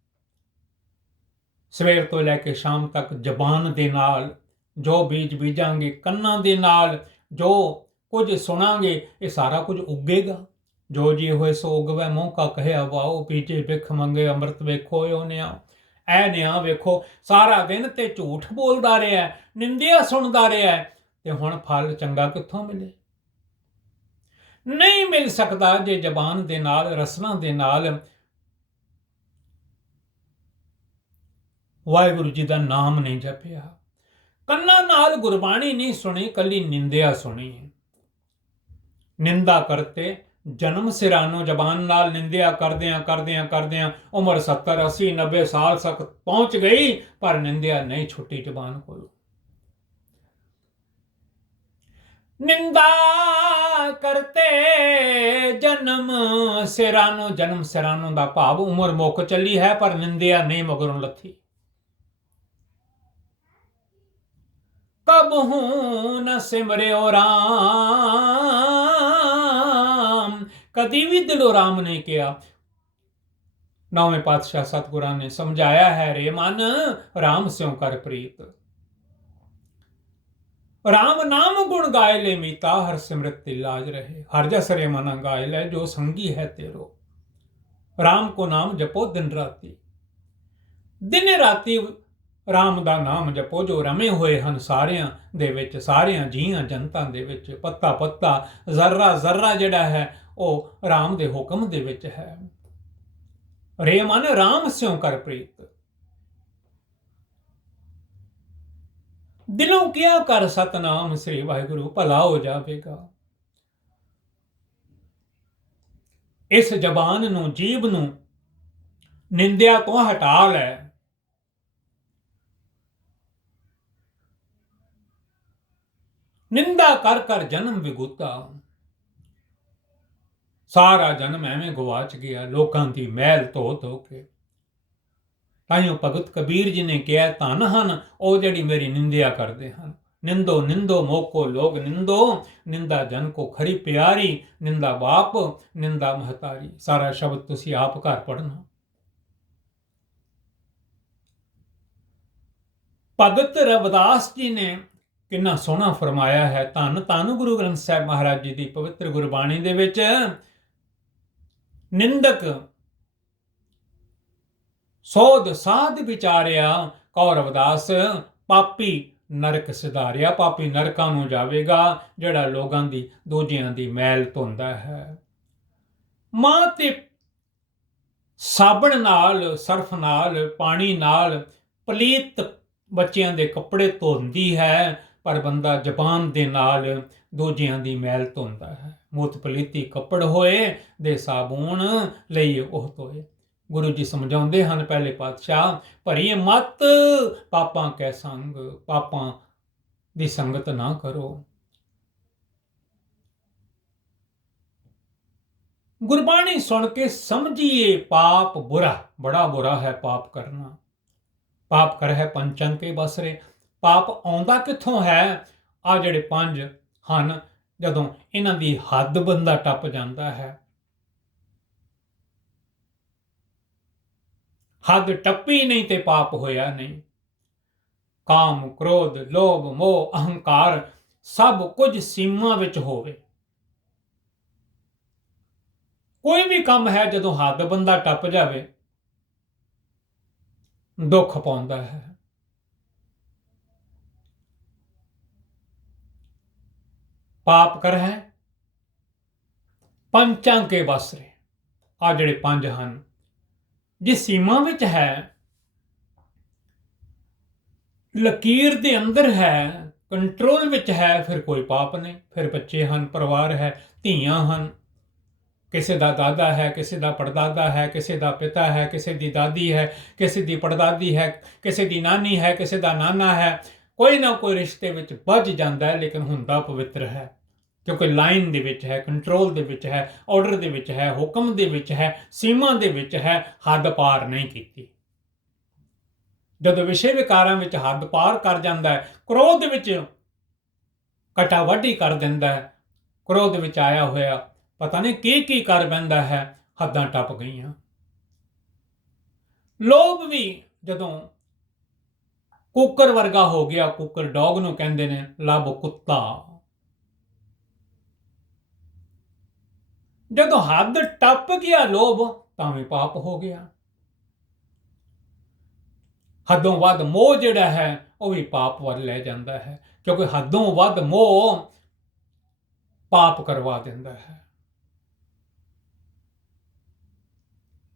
ਸਵੇਰ ਤੋਂ ਲੈ ਕੇ ਸ਼ਾਮ ਤੱਕ ਜ਼ਬਾਨ ਦੇ ਨਾਲ, ਜੋ ਬੀਜ ਬੀਜਾਂਗੇ, ਕੰਨਾਂ ਦੇ ਨਾਲ, ਜੋ ਕੁਝ ਸੁਣਾਂਗੇ, ਇਹ ਸਾਰਾ ਕੁਝ ਉੱਗੇਗਾ। ਜੋ ਜੀ ਹੋਏ ਸੋ ਉਗਵੇ, ਮੂੰਹ ਕਾ ਕਹਿਆ ਵਾਓ ਪੀਚੇ ਵਿਖ ਮੰਗੇ, ਅੰਮ੍ਰਿਤ ਵੇਖੋ ਓਨਿਆ ਐ ਨਿਆ ਵੇਖੋ, ਸਾਰਾ ਦਿਨ ਤੇ ਝੂਠ ਬੋਲਦਾ ਰਿਹਾ, ਨਿੰਦਿਆ ਸੁਣਦਾ ਰਿਹਾ, ਤੇ ਹੁਣ ਫਲ ਚੰਗਾ ਕਿੱਥੋਂ ਮਿਲੇ? ਨਹੀਂ ਮਿਲ ਸਕਦਾ ਜੇ ਜ਼ਬਾਨ ਦੇ ਨਾਲ ਰਸਨਾ ਦੇ ਨਾਲ ਵਾਹਿਗੁਰੂ ਜੀ ਦਾ ਨਾਮ ਨਹੀਂ ਜਪਿਆ। ਕੰਨਾਂ ਨਾਲ ਗੁਰਬਾਣੀ ਨਹੀਂ ਸੁਣੀ, ਕੱਲੀ ਨਿੰਦਿਆ ਸੁਣੀ। ਨਿੰਦਾ ਕਰਤੇ, ਜਨਮ ਸਿਰਾਨੋ ਜ਼ਬਾਨ ਨਾਲ ਨਿੰਦਿਆ ਕਰਦਿਆਂ ਕਰਦਿਆਂ ਕਰਦਿਆਂ ਉਮਰ 70 80 90 ਸਾਲ ਤੱਕ ਪਹੁੰਚ ਗਈ, ਪਰ ਨਿੰਦਿਆ ਨਹੀਂ ਛੁੱਟੀ ਜ਼ਬਾਨ ਕੋਲ। ਨਿੰਦਾ ਕਰਤੇ ਜਨਮ ਸਿਰਾਨੋ ਜਨਮ ਸਿਰਾਨੋ ਦਾ ਭਾਵ ਉਮਰ ਮੁੱਕ ਚੱਲੀ ਹੈ, ਪਰ ਨਿੰਦਿਆ ਨਹੀਂ ਮਗਰੋਂ ਲੱਥੀ। ਕਬ ਹੂੰ ਨ ਸਿਮਰਿਓ ਰਾਮ। ਕਦੀ ਵੀ ਦਿਲੋਂ ਰਾਮ ਨੇ ਕਿਹਾ। ਨੌਵੇਂ ਪਾਤਸ਼ਾਹ ਸਤਗੁਰਾਂ ਨੇ ਸਮਝਾਇਆ ਹੈ, ਰੇ ਮਨ, ਰਾਮ ਸਿਉ ਕਰ ਪ੍ਰੀਤ। ਰਾਮ ਨਾਮ ਗੁਣ ਗਾਇ ਲੈ ਮੀਤਾ, ਹਰ ਸਿਮਰਤ ਤੇ ਲਾਜ ਰਹੇ। ਹਰ ਜਸ ਰੇ ਮਨ ਗਾਇ ਲੈ, ਜੋ ਸੰਗੀ ਹੈ ਤੇਰੋ। ਰਾਮ ਕੋ ਨਾਮ ਜਪੋ ਦਿਨ ਰਾਤੀ। ਦਿਨ ਰਾਤੀ ਰਾਮ ਦਾ ਨਾਮ ਜਪੋ, ਜੋ ਰਮੇ ਹੋਏ ਹਨ ਸਾਰਿਆਂ ਦੇ ਵਿੱਚ, ਸਾਰਿਆਂ ਜੀਆਂ ਜਨਤਾਂ ਦੇ ਵਿੱਚ। ਪੱਤਾ ਪੱਤਾ, ਜ਼ਰਰਾ ਜ਼ਰਰਾ ਜਿਹੜਾ ਹੈ, ਉਹ ਰਾਮ ਦੇ ਹੁਕਮ ਦੇ ਵਿੱਚ ਹੈ। ਰੇ ਮਨ ਰਾਮ ਸਿਉ ਕਰ ਪ੍ਰੀਤ। ਦਿਲੋਂ ਕਿਆ ਕਰ ਸਤਨਾਮ, ਸ੍ਰੀ ਵਾਹਿਗੁਰੂ, ਭਲਾ ਹੋ ਜਾਵੇਗਾ। ਇਸ ਜ਼ਬਾਨ ਨੂੰ ਜੀਬ ਨੂੰ ਨਿੰਦਿਆ ਤੋਂ ਹਟਾ ਲੈ। ਨਿੰਦਾ ਕਰ ਕਰ ਜਨਮ ਵਿਗੁਤਾ। ਸਾਰਾ ਜਨਮ ਐਵੇਂ ਗਵਾਚ ਗਿਆ, ਲੋਕਾਂ ਦੀ ਮਹਿਲ ਧੋ ਧੋ ਕੇ। ਤਾਈਓ ਭਗਤ ਕਬੀਰ ਜੀ ਨੇ ਕਿਹਾ, ਧਨ ਹਨ, ਉਹ ਜਿਹੜੀ ਮੇਰੀ ਨਿੰਦਿਆ ਕਰਦੇ ਹਨ। ਨਿੰਦੋ ਨਿੰਦੋ, ਮੋਕੋ ਲੋਗ ਨਿੰਦੋ, ਨਿੰਦਾ ਜਨ ਕੋ ਖਰੀ ਪਿਆਰੀ, ਨਿੰਦਾ ਬਾਪ, ਨਿੰਦਾ ਮਹਤਾਰੀ। ਸਾਰਾ ਸ਼ਬਦ ਤੁਸੀਂ ਆਪ ਘਰ ਪੜਨਾ ਭਗਤ ਰਵਿਦਾਸ ਜੀ ਨੇ ਕਿੰਨਾ ਸੋਹਣਾ ਫਰਮਾਇਆ ਹੈ, ਧੰਨ ਧੰਨ ਗੁਰੂ ਗ੍ਰੰਥ ਸਾਹਿਬ ਮਹਾਰਾਜ ਜੀ ਦੀ ਪਵਿੱਤਰ ਗੁਰਬਾਣੀ ਦੇ ਵਿੱਚ ਨਿੰਦਕ ਸੋਧ ਸਾਧ ਵਿਚਾਰਿਆ ਕੌਰਵਦਾਸ ਪਾਪੀ ਨਰਕ ਸਿਧਾਰਿਆ, ਪਾਪੀ ਨਰਕਾਂ ਨੂੰ ਜਾਵੇਗਾ, ਜਿਹੜਾ ਲੋਕਾਂ ਦੀ, ਦੂਜਿਆਂ ਦੀ ਮੈਲ ਧੋਂਦਾ ਹੈ। ਮਾਂ ਤੇ ਸਾਬਣ ਨਾਲ, ਸਰਫ ਨਾਲ, ਪਾਣੀ ਨਾਲ ਪਲੀਤ ਬੱਚਿਆਂ ਦੇ ਕੱਪੜੇ ਧੋਂਦੀ ਹੈ, ਪਰ ਬੰਦਾ ਜ਼ਬਾਨ ਦੇ ਨਾਲ ਦੂਜਿਆਂ ਦੀ ਮੈਲ ਧੋਂਦਾ ਹੈ। ਮੋਤ ਪਲੀਤੀ ਕੱਪੜ ਹੋਏ ਦੇ ਸਾਬੂਨ ਲਈ ਉਹ ਧੋਏ। ਗੁਰੂ ਜੀ ਸਮਝਾਉਂਦੇ ਹਨ, ਪਹਿਲੇ ਪਾਤਸ਼ਾਹ ਭਰੀਏ ਮਤ, ਪਾਪਾਂ ਕੈ ਸੰਗ, ਪਾਪਾਂ ਦੀ ਸੰਗਤ ਨਾ ਕਰੋ। ਗੁਰਬਾਣੀ ਸੁਣ ਕੇ ਸਮਝੀਏ, ਪਾਪ ਬੁਰਾ, ਬੜਾ ਬੁਰਾ ਹੈ ਪਾਪ ਕਰਨਾ। ਪਾਪ ਕਰ ਹੈ ਪੰਚੰਗ ਕੇ ਬਸਰੇ, ਪਾਪ ਆਉਂਦਾ ਕਿੱਥੋਂ ਹੈ? ਆ ਜਿਹੜੇ ਪੰਜ ਹਨ, ਜਦੋਂ ਇਹਨਾਂ ਦੀ ਹੱਦ ਬੰਦਾ ਟੱਪ ਜਾਂਦਾ ਹੈ। ਹੱਦ ਟੱਪੀ ਨਹੀਂ ਤੇ ਪਾਪ ਹੋਇਆ ਨਹੀਂ। ਕਾਮ, ਕ੍ਰੋਧ, ਲੋਭ, ਮੋਹ, ਅਹੰਕਾਰ ਸਭ ਕੁਝ ਸੀਮਾ ਵਿੱਚ ਹੋਵੇ। ਕੋਈ ਵੀ ਕੰਮ ਹੈ ਜਦੋਂ ਹੱਦ ਬੰਦਾ ਟੱਪ ਜਾਵੇ, ਦੁੱਖ ਪਾਉਂਦਾ ਹੈ। ਪਾਪ ਕਰ ਹੈ, ਪੰਚਾਂ ਕੇ ਬਸਰੇ ਆ ਜਿਹੜੇ ਪੰਜ ਹਨ ਜੇ ਸੀਮਾ ਵਿੱਚ ਹੈ, ਲਕੀਰ ਦੇ ਅੰਦਰ ਹੈ, ਕੰਟਰੋਲ ਵਿੱਚ ਹੈ, ਫਿਰ ਕੋਈ ਪਾਪ ਨਹੀਂ। ਫਿਰ ਬੱਚੇ ਹਨ, ਪਰਿਵਾਰ ਹੈ, ਧੀਆਂ ਹਨ। ਕਿਸੇ ਦਾ ਦਾਦਾ ਹੈ, ਕਿਸੇ ਦਾ ਪੜਦਾਦਾ ਹੈ, ਕਿਸੇ ਦਾ ਪਿਤਾ ਹੈ, ਕਿਸੇ ਦੀ ਦਾਦੀ ਹੈ, ਕਿਸੇ ਦੀ ਪੜਦਾਦੀ ਹੈ, ਕਿਸੇ ਦੀ ਨਾਨੀ ਹੈ, ਕਿਸੇ ਦਾ ਨਾਨਾ ਹੈ। ਕੋਈ ਨਾ ਕੋਈ ਰਿਸ਼ਤੇ ਵਿੱਚ ਵੱਜ ਜਾਂਦਾ ਹੈ, ਲੇਕਿਨ ਹੁੰਦਾ ਪਵਿੱਤਰ ਹੈ। ਕਿਉਂਕਿ ਲਾਈਨ ਦੇ ਵਿੱਚ ਹੈ ਕੰਟਰੋਲ ਦੇ ਵਿੱਚ ਹੈ ਆਰਡਰ ਦੇ ਵਿੱਚ ਹੈ, ਹੁਕਮ ਦੇ ਵਿੱਚ ਹੈ, ਸੀਮਾ ਦੇ ਵਿੱਚ ਹੈ, ਹੱਦ ਪਾਰ ਨਹੀਂ ਕੀਤੀ। ਜਦੋਂ ਵਿਸ਼ੇ ਵਿਕਾਰਾਂ ਵਿੱਚ ਹੱਦ ਪਾਰ ਕਰ ਜਾਂਦਾ ਹੈ, ਕ੍ਰੋਧ ਵਿੱਚ ਕਟਾਵੱਡੀ ਕਰ ਦਿੰਦਾ ਹੈ, ਕ੍ਰੋਧ ਵਿੱਚ ਆਇਆ ਹੋਇਆ ਪਤਾ ਨਹੀਂ ਕੀ ਕੀ ਕਰ ਬੰਦਾ ਹੈ, ਹੱਦਾਂ ਟੱਪ ਗਈਆਂ। ਲੋਭ ਵੀ ਜਦੋਂ ਕੁੱਕਰ ਵਰਗਾ ਹੋ ਗਿਆ, ਕੁੱਕਰ ਡੌਗ ਨੂੰ ਕਹਿੰਦੇ ਨੇ, ਲੱਭ ਕੁੱਤਾ। ਜਦੋਂ ਹੱਦ ਟੱਪ ਗਿਆ ਲੋਭ ਤਾਂ ਵੀ ਪਾਪ ਹੋ ਗਿਆ। ਹੱਦੋਂ ਵੱਧ ਮੋਹ ਜਿਹੜਾ ਹੈ, ਉਹ ਵੀ ਪਾਪ ਵੱਲ ਲੈ ਜਾਂਦਾ ਹੈ, ਕਿਉਂਕਿ ਹੱਦੋਂ ਵੱਧ ਮੋਹ ਪਾਪ ਕਰਵਾ ਦਿੰਦਾ ਹੈ।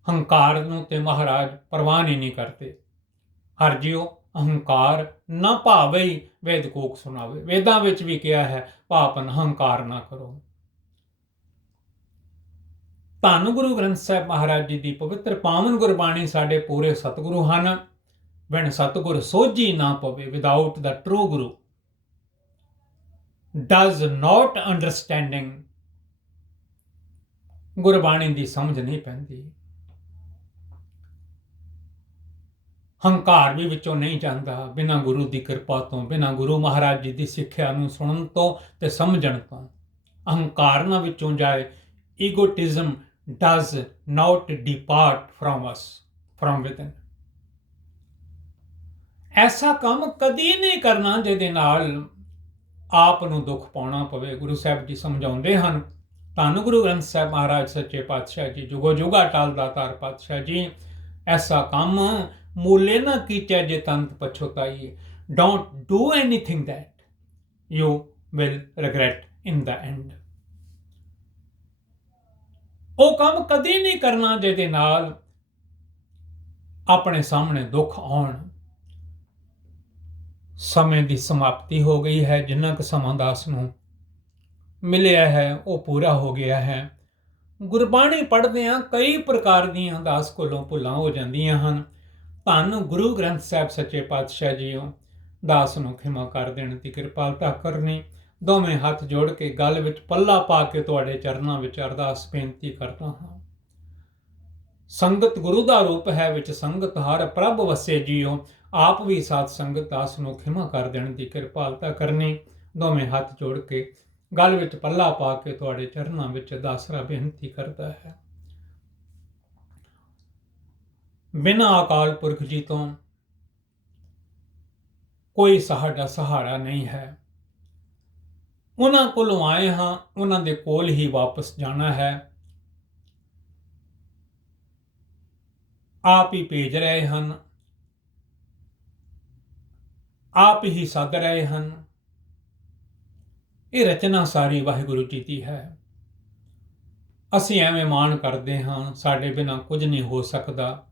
ਹੰਕਾਰ ਨੂੰ ਤੇ ਮਹਾਰਾਜ ਪ੍ਰਵਾਨ ਹੀ ਨਹੀਂ ਕਰਦੇ। ਹਰ ਜਿਉ ਅਹੰਕਾਰ ਨਾ ਭਾਵੇ, ਵੇਦ ਕੋਕ ਸੁਣਾਵੇ। ਵੇਦਾਂ ਵਿੱਚ ਵੀ ਕਿਹਾ ਹੈ ਪਾਪਨ ਹੰਕਾਰ ਨਾ ਕਰੋ। ਧੰਨ ਗੁਰੂ ਗ੍ਰੰਥ ਸਾਹਿਬ ਮਹਾਰਾਜ ਜੀ ਦੀ ਪਵਿੱਤਰ ਪਾਵਨ ਗੁਰਬਾਣੀ ਸਾਡੇ ਪੂਰੇ ਸਤਿਗੁਰੂ ਹਨ। ਵੈਨ ਸਤਿਗੁਰ ਸੋਝੀ ਨਾ ਪਵੇ without the true guru. Does not understanding Gurbani ਦੀ ਸਮਝ ਨਹੀਂ ਪੈਂਦੀ। ਹੰਕਾਰ ਵੀ ਵਿੱਚੋਂ ਨਹੀਂ ਜਾਂਦਾ। ਬਿਨਾਂ ਗੁਰੂ ਦੀ ਕਿਰਪਾ ਤੋਂ, ਬਿਨਾਂ ਗੁਰੂ ਮਹਾਰਾਜ ਜੀ ਦੀ ਸਿੱਖਿਆ ਨੂੰ ਸੁਣਨ ਤੋਂ ਤੇ ਸਮਝਣ ਤੋਂ। ਅਹੰਕਾਰ ਨਾ ਵਿੱਚੋਂ ਜਾਏ। Egotism does not depart from us from within ਐਸਾ ਕੰਮ ਕਦੀ ਨਹੀਂ ਕਰਨਾ ਜਿਹਦੇ ਨਾਲ ਆਪ ਨੂੰ ਦੁੱਖ ਪਾਉਣਾ ਪਵੇ। ਗੁਰੂ ਸਾਹਿਬ ਜੀ ਸਮਝਾਉਂਦੇ ਹਨ, ਧੰਨ ਗੁਰੂ ਗ੍ਰੰਥ ਸਾਹਿਬ ਮਹਾਰਾਜ, ਸੱਚੇ ਪਾਤਸ਼ਾਹ ਜੀ, ਜੁਗੋ ਜੁਗਾ ਟਾਲ ਦਾਤਾਰ ਪਾਤਸ਼ਾਹ ਜੀ, ਐਸਾ ਕੰਮ ਮੂਲੇ ਨਾ ਕੀਚੈ ਜੇ ਤੰਤ ਪਛੋਤਾਈ। Don't do anything that you will regret in the end ਉਹ ਕੰਮ ਕਦੀ ਨਹੀਂ ਕਰਨਾ ਜਿਹਦੇ ਨਾਲ ਆਪਣੇ ਸਾਹਮਣੇ ਦੁੱਖ ਆਉਣ। ਸਮੇਂ ਦੀ ਸਮਾਪਤੀ ਹੋ ਗਈ ਹੈ, ਜਿੰਨਾ ਕੁ ਸਮਾਂ ਦਾਸ ਨੂੰ ਮਿਲਿਆ ਹੈ, ਉਹ ਪੂਰਾ ਹੋ ਗਿਆ ਹੈ। ਗੁਰਬਾਣੀ ਪੜ੍ਹਦੇ ਆ ਕਈ ਪ੍ਰਕਾਰ ਦੀਆਂ ਦਾਸ ਕੋਲੋਂ ਭੁੱਲਾਂ ਹੋ ਜਾਂਦੀਆਂ ਹਨ। ਧੰਨ ਗੁਰੂ ਗ੍ਰੰਥ ਸਾਹਿਬ ਸੱਚੇ ਪਾਤਸ਼ਾਹ ਜੀਓ, ਦਾਸ ਨੂੰ ਖਿਮਾ ਕਰ ਦੇਣ ਦੀ ਕਿਰਪਾਲਤਾ ਕਰਨੀ ਦੋਵੇਂ ਹੱਥ ਜੋੜ ਕੇ ਗੱਲ ਵਿੱਚ ਪੱਲਾ ਪਾ ਕੇ ਤੁਹਾਡੇ ਚਰਨਾਂ ਵਿੱਚ ਅਰਦਾਸ ਬੇਨਤੀ ਕਰਦਾ ਹਾਂ। ਸੰਗਤ ਗੁਰੂ ਦਾ ਰੂਪ ਹੈ ਵਿੱਚ ਸੰਗਤ ਹਰ ਪ੍ਰਭ ਵਸੇ ਜੀਓ, ਆਪ ਵੀ ਸਾਥ ਸੰਗਤ ਦਾਸ ਨੂੰ ਖਿਮਾ ਕਰ ਦੇਣ ਦੀ ਕਿਰਪਾਲਤਾ ਕਰਨੀ। ਦੋਵੇਂ ਹੱਥ ਜੋੜ ਕੇ ਗੱਲ ਵਿੱਚ ਪੱਲਾ ਪਾ ਕੇ ਤੁਹਾਡੇ ਚਰਨਾਂ ਵਿੱਚ ਦਾਸਰਾ ਬੇਨਤੀ ਕਰਦਾ ਹੈ। ਬਿਨਾਂ ਅਕਾਲ ਪੁਰਖ ਜੀ ਤੋਂ ਕੋਈ ਸਾਡਾ ਸਹਾਰਾ ਨਹੀਂ ਹੈ। ਉਹਨਾਂ ਕੋਲੋਂ ਆਏ ਹਾਂ, ਉਹਨਾਂ ਦੇ ਕੋਲ ਹੀ ਵਾਪਸ ਜਾਣਾ ਹੈ। ਆਪ ਹੀ ਭੇਜ ਰਹੇ ਹਨ। ਆਪ ਹੀ ਸੱਦ ਰਹੇ ਹਨ। ਇਹ ਰਚਨਾ ਸਾਰੀ ਵਾਹਿਗੁਰੂ ਜੀ ਦੀ ਹੈ। ਅਸੀਂ ਐਵੇਂ ਮਾਣ ਕਰਦੇ ਹਾਂ, ਸਾਡੇ ਬਿਨਾ ਕੁਝ ਨਹੀਂ ਹੋ ਸਕਦਾ।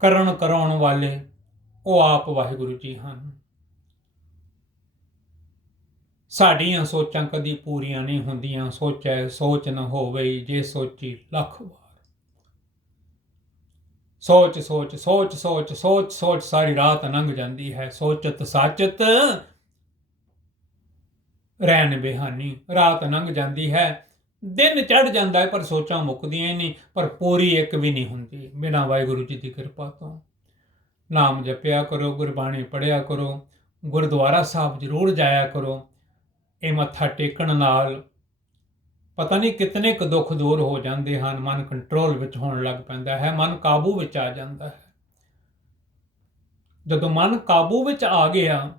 ਕਰਨ ਕਰਾਉਣ ਵਾਲੇ ਉਹ ਆਪ ਵਾਹਿਗੁਰੂ ਜੀ ਹਨ। ਸਾਡੀਆਂ ਸੋਚਾਂ ਕਦੀ ਪੂਰੀਆਂ ਨਹੀਂ ਹੁੰਦੀਆਂ। ਸੋਚੈ, ਸੋਚ ਨਾ ਹੋਵੇ ਜੇ ਸੋਚੀ ਲੱਖ ਵਾਰ। ਸੋਚ ਸੋਚ ਸੋਚ ਸੋਚ ਸੋਚ ਸੋਚ ਸਾਰੀ ਰਾਤ ਲੰਘ ਜਾਂਦੀ ਹੈ। ਸੋਚਤ, ਸਾਚਤ ਰਹਿਣ ਬਿਹਾਨੀ। ਰਾਤ ਲੰਘ ਜਾਂਦੀ ਹੈ। ਦਿਨ ਚੜ ਜਾਂਦਾ ਹੈ, ਪਰ ਸੋਚਾਂ ਮੁੱਕਦੀਆਂ ਹੀ ਨਹੀਂ, ਪਰ ਪੂਰੀ ਇੱਕ ਵੀ ਨਹੀਂ ਹੁੰਦੀ। ਬਿਨਾਂ ਵਾਹਿਗੁਰੂ ਜੀ ਦੀ ਕਿਰਪਾ ਤੋਂ। ਨਾਮ ਜਪਿਆ ਕਰੋ, ਗੁਰਬਾਣੀ ਪੜਿਆ ਕਰੋ। ਗੁਰਦੁਆਰਾ ਸਾਹਿਬ ਜ਼ਰੂਰ ਜਾਇਆ ਕਰੋ। ਇਹ ਮੱਥਾ ਟੇਕਣ ਨਾਲ ਪਤਾ ਨਹੀਂ ਕਿਤਨੇ ਕੁ ਦੁੱਖ ਦੂਰ ਹੋ ਜਾਂਦੇ ਹਨ, ਮਨ ਕੰਟਰੋਲ ਵਿੱਚ ਹੋਣ ਲੱਗ ਪੈਂਦਾ ਹੈ, ਮਨ ਕਾਬੂ ਵਿੱਚ ਆ ਜਾਂਦਾ ਹੈ। ਜਦੋਂ ਮਨ ਕਾਬੂ ਵਿੱਚ ਆ ਗਿਆ,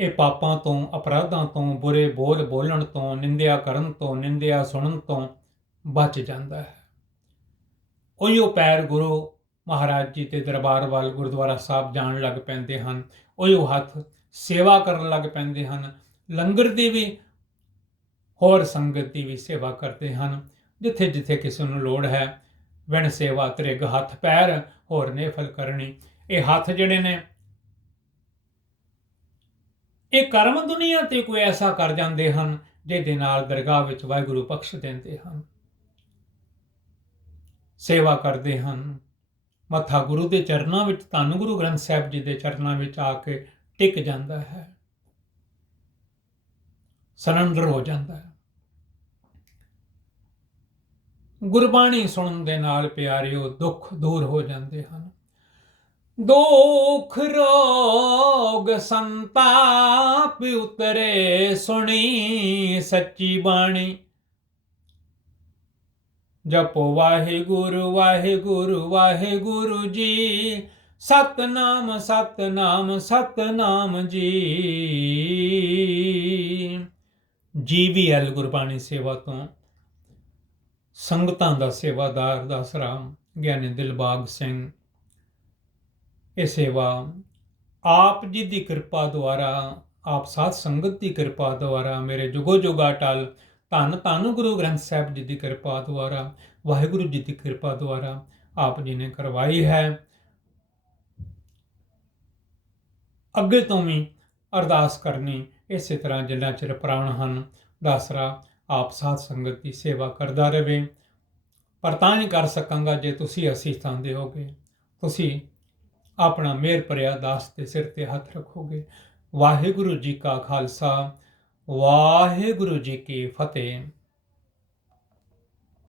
ਇਹ ਪਾਪਾਂ ਤੋਂ, ਅਪਰਾਧਾਂ ਤੋਂ, ਬੁਰੇ ਬੋਲ ਬੋਲਣ ਤੋਂ, ਨਿੰਦਿਆ ਕਰਨ ਤੋਂ, ਨਿੰਦਿਆ ਸੁਣਨ ਤੋਂ ਬਚ ਜਾਂਦਾ ਹੈ। ਉਹੀਓ ਪੈਰ ਗੁਰੂ ਮਹਾਰਾਜ ਜੀ ਦੇ ਦਰਬਾਰ ਵੱਲ ਗੁਰਦੁਆਰਾ ਸਾਹਿਬ ਜਾਣ ਲੱਗ ਪੈਂਦੇ ਹਨ, ਉਹੀਓ ਹੱਥ ਸੇਵਾ ਕਰਨ ਲੱਗ ਪੈਂਦੇ ਹਨ ਲੰਗਰ ਦੀ ਵੀ ਹੋਰ ਸੰਗਤ ਦੀ ਵੀ ਸੇਵਾ ਕਰਦੇ ਹਨ। ਜਿੱਥੇ ਜਿੱਥੇ ਕਿਸੇ ਨੂੰ ਲੋੜ ਹੈ, ਵਿਣ ਸੇਵਾ ਤ੍ਰਿਗ ਹੱਥ ਪੈਰ, ਹੋਰ ਨੇਫਲ ਕਰਨੀ। ਇਹ ਹੱਥ ਜਿਹੜੇ ਨੇ, ਇਹ ਕਰਮ ਦੁਨੀਆ ਤੇ ਕੋਈ ਐਸਾ ਕਰ ਜਾਂਦੇ ਹਨ, ਜਿਹਦੇ ਨਾਲ ਦਰਗਾਹ ਵਿੱਚ ਵਾਹਿਗੁਰੂ ਬਖਸ਼ ਦਿੰਦੇ ਹਨ। ਸੇਵਾ ਕਰਦੇ ਹਨ। ਮੱਥਾ ਗੁਰੂ ਦੇ ਚਰਨਾਂ ਵਿੱਚ, ਧੰਨ ਗੁਰੂ ਗ੍ਰੰਥ ਸਾਹਿਬ ਜੀ ਦੇ ਚਰਨਾਂ ਵਿੱਚ ਆ ਕੇ ਟਿਕ ਜਾਂਦਾ ਹੈ। ਸਰੈਂਡਰ ਹੋ ਜਾਂਦਾ ਹੈ। ਗੁਰਬਾਣੀ ਸੁਣਨ ਦੇ ਨਾਲ ਪਿਆਰਿਓ, ਦੁੱਖ ਦੂਰ ਹੋ ਜਾਂਦੇ ਹਨ। ਦੁਖ ਰੋਗ ਸੰਤਾਪ ਉਤਰੇ ਸੁਣੀ ਸੱਚੀ ਬਾਣੀ। ਜਪੋ ਵਾਹਿਗੁਰੂ ਵਾਹਿਗੁਰੂ ਵਾਹਿਗੁਰੂ ਜੀ। ਸਤਨਾਮ ਸਤਨਾਮ ਸਤਨਾਮ ਜੀ। ਜੀਵੀਐਲ ਗੁਰਬਾਣੀ ਸੇਵਾ ਤੋਂ, ਸੰਗਤਾਂ ਦਾ ਸੇਵਾਦਾਰ ਦਾਸ ਰਾਮ ਗਿਆਨੀ ਦਿਲਬਾਗ ਸਿੰਘ। ਇਹ ਸੇਵਾ ਆਪ ਜੀ ਦੀ ਕਿਰਪਾ ਦੁਆਰਾ, ਆਪ ਸਾਧ ਸੰਗਤ ਦੀ ਕਿਰਪਾ ਦੁਆਰਾ, ਮੇਰੇ ਜੁਗੋ ਜੁਗਾ ਟਲ ਧੰਨ ਧੰਨ ਗੁਰੂ ਗ੍ਰੰਥ ਸਾਹਿਬ ਜੀ ਦੀ ਕਿਰਪਾ ਦੁਆਰਾ, ਵਾਹਿਗੁਰੂ ਜੀ ਦੀ ਕਿਰਪਾ ਦੁਆਰਾ ਆਪ ਜੀ ਨੇ ਕਰਵਾਈ ਹੈ। ਅੱਗੇ ਤੋਂ ਵੀ ਅਰਦਾਸ ਕਰਨੀ ਇਸੇ ਤਰ੍ਹਾਂ ਜਿੰਨਾ ਚਿਰ ਪ੍ਰਾਣ ਹਨ, ਦਾਸਰਾ ਆਪ ਸਾਧ ਸੰਗਤ ਦੀ ਸੇਵਾ ਕਰਦਾ ਰਹੇ ਪਰ ਤਾਂ ਨਹੀਂ ਕਰ ਸਕਾਂਗਾ ਜੇ ਤੁਸੀਂ ਅਸੀਂ ਅਸੀਸਾਂ ਹੋਗੇ ਤੁਸੀਂ ਆਪਣਾ ਮੇਰ ਭਰਿਆ ਦਾਸ ਦੇ ਸਿਰ ਤੇ ਹੱਥ ਰੱਖੋਗੇ। ਵਾਹਿਗੁਰੂ ਜੀ ਕਾ ਖਾਲਸਾ, ਵਾਹਿਗੁਰੂ ਜੀ ਕੀ ਫਤਿਹ।